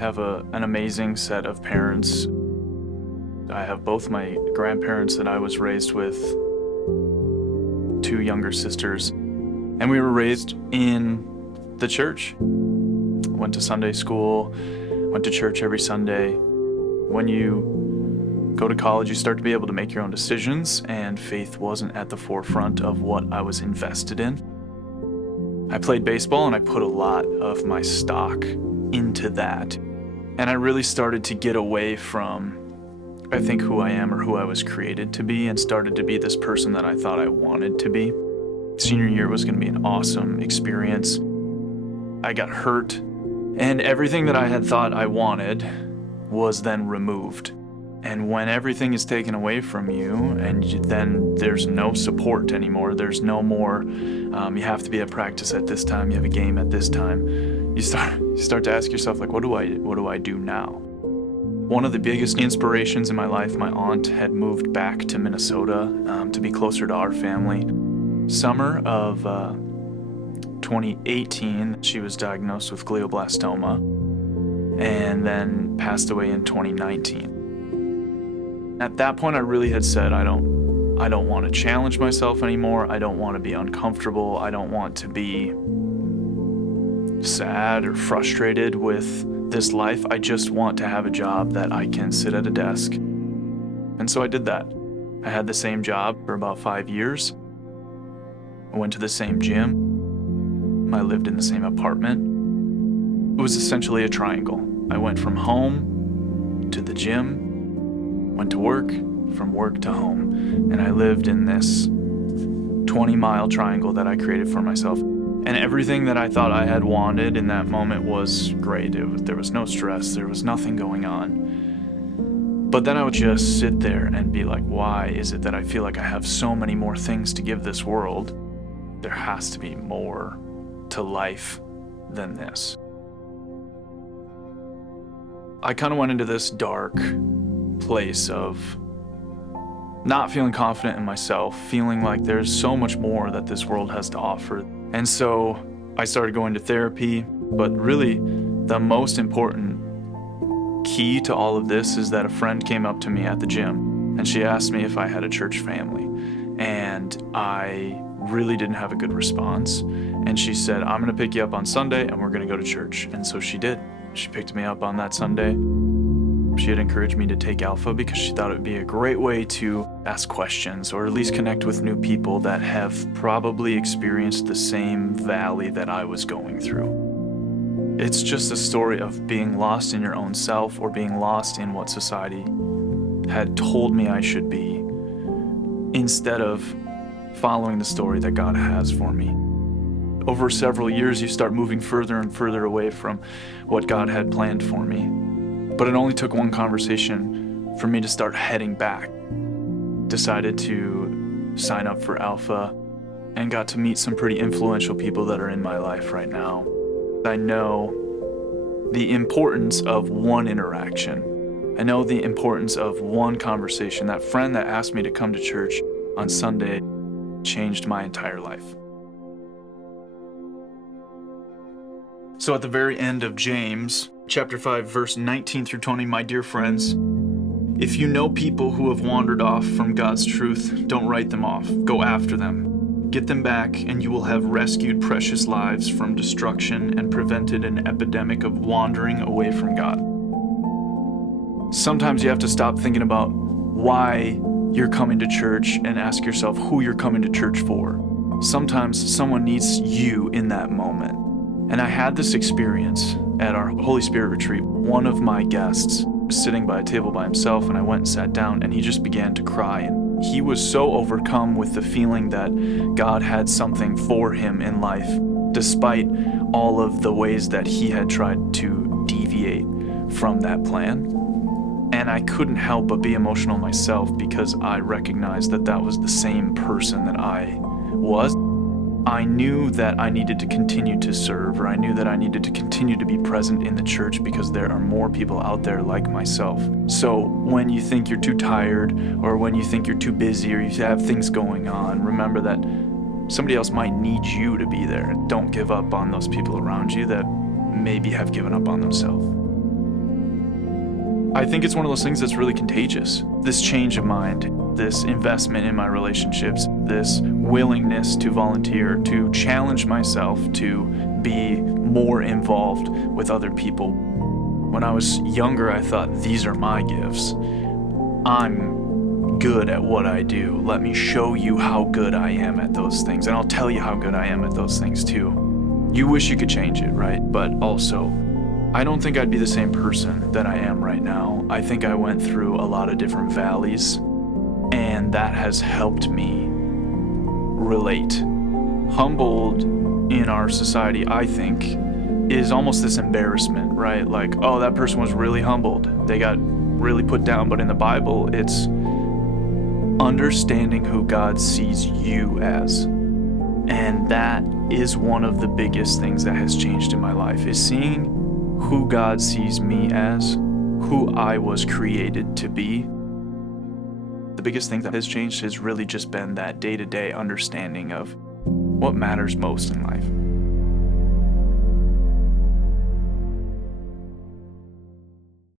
have an amazing set of parents. I have both my grandparents that I was raised with, two younger sisters, and we were raised in the church. Went to Sunday school, went to church every Sunday. When you go to college, you start to be able to make your own decisions, and faith wasn't at the forefront of what I was invested in. I played baseball and I put a lot of my stock into that. And I really started to get away from, I think, who I am or who I was created to be, and started to be this person that I thought I wanted to be. Senior year was going to be an awesome experience. I got hurt, and everything that I had thought I wanted was then removed. And when everything is taken away from you, and then there's no support anymore, there's no more, you have to be at practice at this time, you have a game at this time, you start to ask yourself, like, what do I do now? One of the biggest inspirations in my life, my aunt had moved back to Minnesota to be closer to our family. Summer of 2018, she was diagnosed with glioblastoma and then passed away in 2019. At that point, I really had said, I don't want to challenge myself anymore. I don't want to be uncomfortable. I don't want to be sad or frustrated with this life. I just want to have a job that I can sit at a desk. And so I did that. I had the same job for about 5 years. I went to the same gym. I lived in the same apartment. It was essentially a triangle. I went from home to the gym, went to work, from work to home, and I lived in this 20-mile triangle that I created for myself. And everything that I thought I had wanted in that moment was great. There was no stress, there was nothing going on. But then I would just sit there and be like, why is it that I feel like I have so many more things to give this world? There has to be more to life than this. I kind of went into this dark place of not feeling confident in myself, feeling like there's so much more that this world has to offer. And so I started going to therapy, but really the most important key to all of this is that a friend came up to me at the gym and she asked me if I had a church family, and I really didn't have a good response. And she said, I'm gonna pick you up on Sunday and we're gonna go to church. And so she did. She picked me up on that Sunday. She had encouraged me to take Alpha because she thought it would be a great way to ask questions, or at least connect with new people that have probably experienced the same valley that I was going through. It's just a story of being lost in your own self, or being lost in what society had told me I should be, instead of following the story that God has for me. Over several years, you start moving further and further away from what God had planned for me. But it only took one conversation for me to start heading back. Decided to sign up for Alpha and got to meet some pretty influential people that are in my life right now. I know the importance of one interaction. I know the importance of one conversation. That friend that asked me to come to church on Sunday changed my entire life. So at the very end of James, chapter 5, verse 19 through 20, my dear friends, if you know people who have wandered off from God's truth, don't write them off. Go after them. Get them back, and you will have rescued precious lives from destruction and prevented an epidemic of wandering away from God. Sometimes you have to stop thinking about why you're coming to church and ask yourself who you're coming to church for. Sometimes someone needs you in that moment. And I had this experience at our Holy Spirit retreat. One of my guests was sitting by a table by himself, and I went and sat down, and he just began to cry. And he was so overcome with the feeling that God had something for him in life, despite all of the ways that he had tried to deviate from that plan. And I couldn't help but be emotional myself, because I recognized that that was the same person that I was. I knew that I needed to continue to serve, or I knew that I needed to continue to be present in the church, because there are more people out there like myself. So when you think you're too tired, or when you think you're too busy, or you have things going on, remember that somebody else might need you to be there. Don't give up on those people around you that maybe have given up on themselves. I think it's one of those things that's really contagious. This change of mind, this investment in my relationships, this willingness to volunteer, to challenge myself, to be more involved with other people. When I was younger, I thought, these are my gifts. I'm good at what I do. Let me show you how good I am at those things, and I'll tell you how good I am at those things too. You wish you could change it, right? But also, I don't think I'd be the same person that I am right now. I think I went through a lot of different valleys, and that has helped me relate. Humbled in our society, I think, is almost this embarrassment, right? Like, oh, that person was really humbled. They got really put down. But in the Bible, it's understanding who God sees you as. And that is one of the biggest things that has changed in my life, is seeing who God sees me as, who I was created to be. The biggest thing that has changed has really just been that day-to-day understanding of what matters most in life.